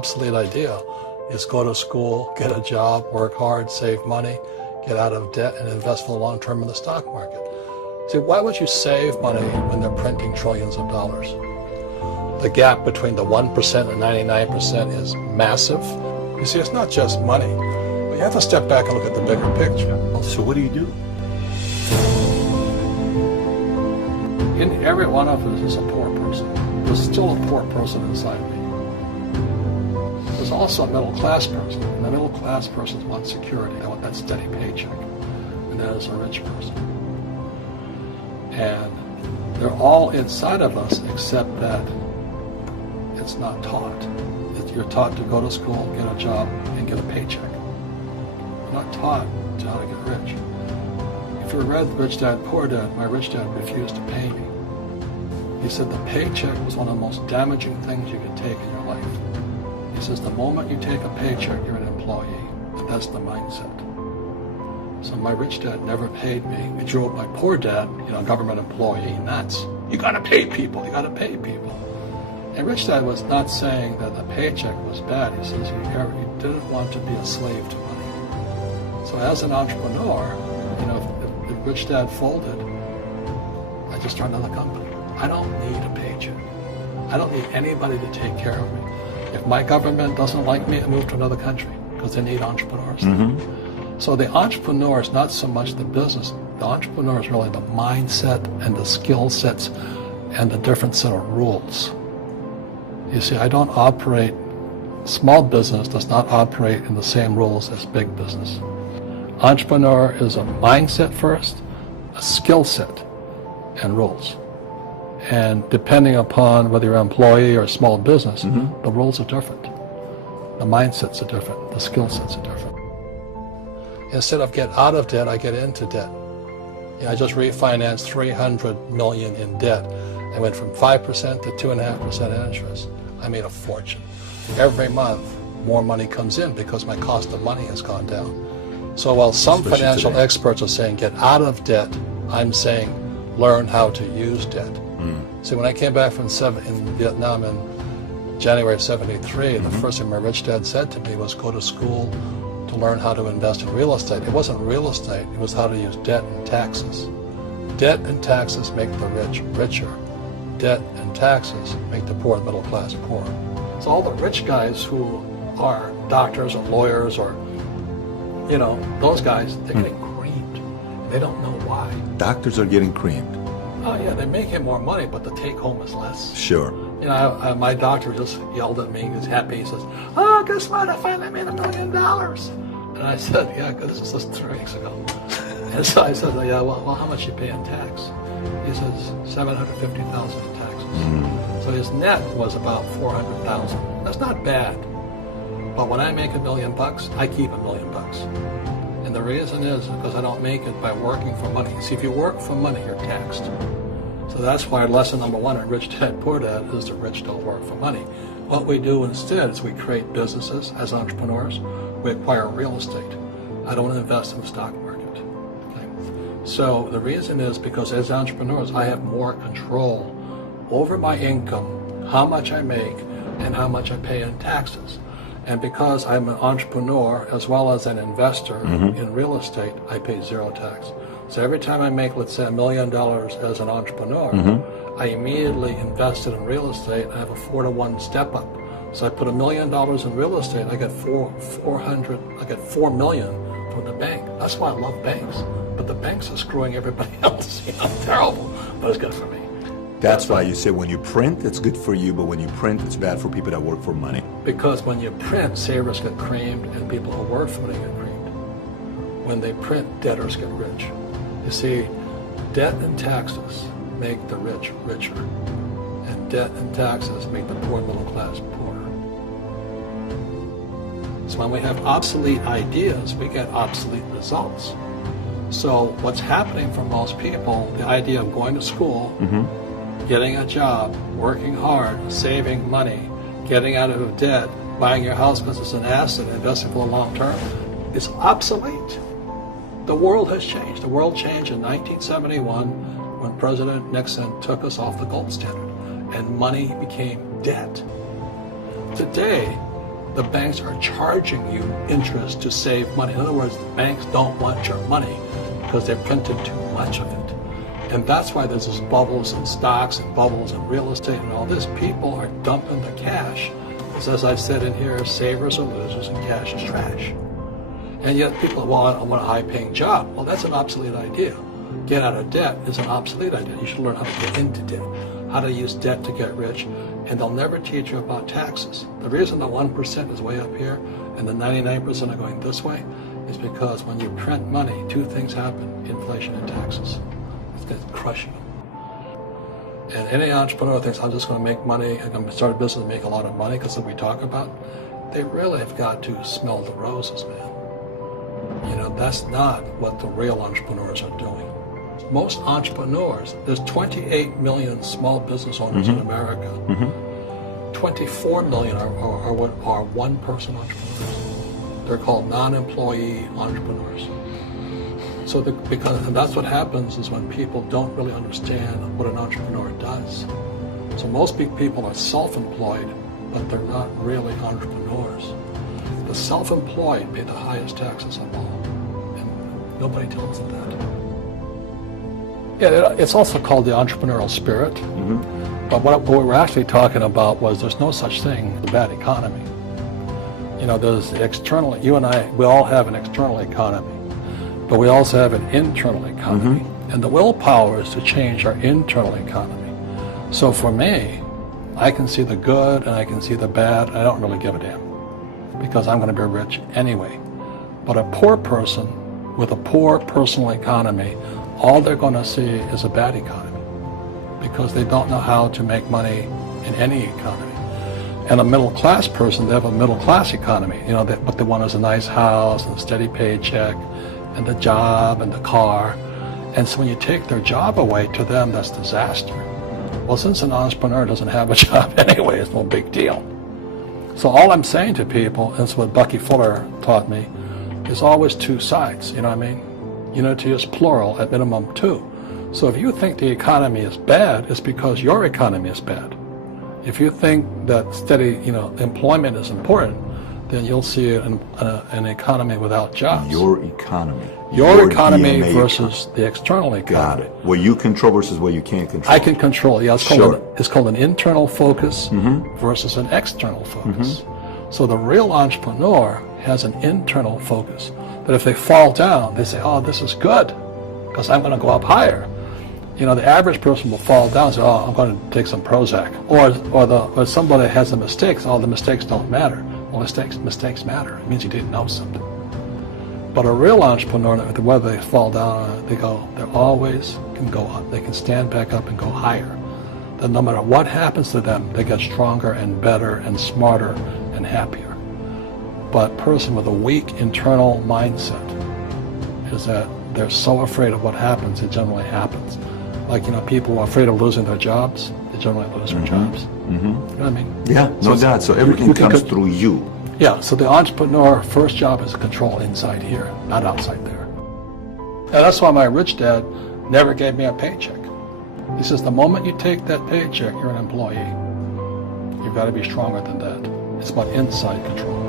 Obsolete idea is go to school, get a job, work hard, save money, get out of debt, and invest for the long term in the stock market. See, why would you save money when they're printing trillions of dollars? The gap between the 1% and 99% is massive. You see, it's not just money. You have to step back and look at the bigger picture. So what do you do? In every one of us is a poor person. There's still a poor person inside me. There's also a middle class person. And the middle class person wants security. They want that steady paycheck. And that is a rich person. And they're all inside of us except that it's not taught. You're taught to go to school, get a job, and get a paycheck. You're not taught how to get rich. If you read Rich Dad, Poor Dad, my rich dad refused to pay me. He said the paycheck was one of the most damaging things you could take in your life. He says the moment you take a paycheck, you're an employee. And that's the mindset. So my rich dad never paid me. He drove my poor dad, government employee, nuts. You gotta pay people, you gotta pay people. And Rich Dad was not saying that the paycheck was bad. He says he didn't want to be a slave to money. So as an entrepreneur, if Rich Dad folded, I just started another company. I don't need a paycheck. I don't need anybody to take care of me. If my government doesn't like me, I move to another country because they need entrepreneurs. Mm-hmm. So the entrepreneur is not so much the business. The entrepreneur is really the mindset and the skill sets and the different set of rules. You see, I don't operate, small business does not operate in the same rules as big business. Entrepreneur is a mindset first, a skill set, and rules. And depending upon whether you're an employee or a small business, mm-hmm. the rules are different. The mindsets are different, the skill sets are different. Instead of get out of debt, I get into debt. I just refinanced $300 million in debt. I went from 5% to 2.5% interest. I made a fortune. Every month, more money comes in because my cost of money has gone down. So while some financial experts are saying get out of debt, I'm saying learn how to use debt. So when I came back from in Vietnam in January of '73, the first thing my rich dad said to me was go to school to learn how to invest in real estate. It wasn't real estate, it was how to use debt and taxes. Debt and taxes make the rich richer. Debt and taxes make the poor and middle class poor. So all the rich guys who are doctors or lawyers or, those guys, they're getting creamed. They don't know why. Doctors are getting creamed. Oh yeah, they're making more money, but the take home is less. Sure. My doctor just yelled at me. He was happy. He says, "Oh, guess what? I finally made $1 million." And I said, "Yeah, this is just 3 weeks ago." And so I said, "Yeah, well, how much you pay in tax?" He says, $750,000 in taxes. So his net was about $400,000. That's not bad. But when I make $1 million, I keep $1 million. And the reason is because I don't make it by working for money. See, if you work for money, you're taxed. So that's why lesson number 1 in Rich Dad, Poor Dad is the rich don't work for money. What we do instead is we create businesses as entrepreneurs. We acquire real estate. I don't invest in the stock market. Okay? So the reason is because as entrepreneurs, I have more control over my income, how much I make, and how much I pay in taxes. And because I'm an entrepreneur as well as an investor in real estate, I pay 0 tax. So every time I make, let's say, $1 million as an entrepreneur, I immediately invested in real estate. I have a 4-to-1 step up. So I put $1 million in real estate. I get $4 million from the bank. That's why I love banks. But the banks are screwing everybody else. Terrible, but it's good for me. That's why you say when you print, it's good for you, but when you print, it's bad for people that work for money. Because when you print, savers get creamed and people who work for money get creamed. When they print, debtors get rich. You see, debt and taxes make the rich richer, and debt and taxes make the poor middle class poorer. So when we have obsolete ideas, we get obsolete results. So what's happening for most people, the idea of going to school, getting a job, working hard, saving money, getting out of debt, buying your house because it's an asset, investing for the long term, is obsolete. The world has changed. The world changed in 1971 when President Nixon took us off the gold standard and money became debt. Today, the banks are charging you interest to save money. In other words, banks don't want your money because they've printed too much of it. And that's why there's this bubbles in stocks and bubbles in real estate and all this. People are dumping the cash. Because as I said in here, savers are losers and cash is trash. And yet people, well, I want a high-paying job. Well, that's an obsolete idea. Get out of debt is an obsolete idea. You should learn how to get into debt, how to use debt to get rich, and they'll never teach you about taxes. The reason the 1% is way up here and the 99% are going this way is because when you print money, two things happen: inflation and taxes. It's crushing them. And any entrepreneur thinks, I'm just going to make money, and I'm going to start a business and make a lot of money because of what we talk about. They really have got to smell the roses, man. You know, that's not what the real entrepreneurs are doing. Most entrepreneurs, there's 28 million small business owners in America. 24 million are one-person entrepreneurs. They're called non-employee entrepreneurs. So and that's what happens is when people don't really understand what an entrepreneur does. So most people are self-employed, but they're not really entrepreneurs. The self-employed pay the highest taxes of all, and nobody tells them that. Yeah, it's also called the entrepreneurial spirit. But what we were actually talking about was there's no such thing as a bad economy. You know, there's external, you and I, we all have an external economy, but we also have an internal economy. And the willpower is to change our internal economy. So for me, I can see the good and I can see the bad. I don't really give a damn because I'm going to be rich anyway. But a poor person with a poor personal economy, all they're going to see is a bad economy because they don't know how to make money in any economy. And a middle class person, they have a middle class economy. You know, what they want is a nice house and a steady paycheck and the job and the car. And so when you take their job away, to them, that's disaster. Well, since an entrepreneur doesn't have a job anyway, it's no big deal. So all I'm saying to people, and it's what Bucky Fuller taught me, is always two sides, you know what I mean? Unity is plural, at minimum two. So if you think the economy is bad, it's because your economy is bad. If you think that steady, employment is important, then you'll see an economy without jobs. Your economy. Your economy DNA versus the external economy. Got it. What you control versus what you can't control. I can control. Yeah, it's called an internal focus versus an external focus. So the real entrepreneur has an internal focus. But if they fall down, they say, oh, this is good because I'm going to go up higher. You know, the average person will fall down and say, oh, I'm going to take some Prozac. Or somebody has a mistake, so, oh, the mistakes don't matter. Well, mistakes matter. It means you didn't know something. But a real entrepreneur, whether they fall down, they always can go up. They can stand back up and go higher. Then no matter what happens to them, they get stronger and better and smarter and happier. But a person with a weak internal mindset is that they're so afraid of what happens, it generally happens. Like, people who are afraid of losing their jobs, they generally lose their jobs. You know what I mean? Yeah, no doubt. So everything comes through you. Yeah, so the entrepreneur first job is to control inside here, not outside there. And that's why my rich dad never gave me a paycheck. He says, the moment you take that paycheck, you're an employee. You've got to be stronger than that. It's about inside control.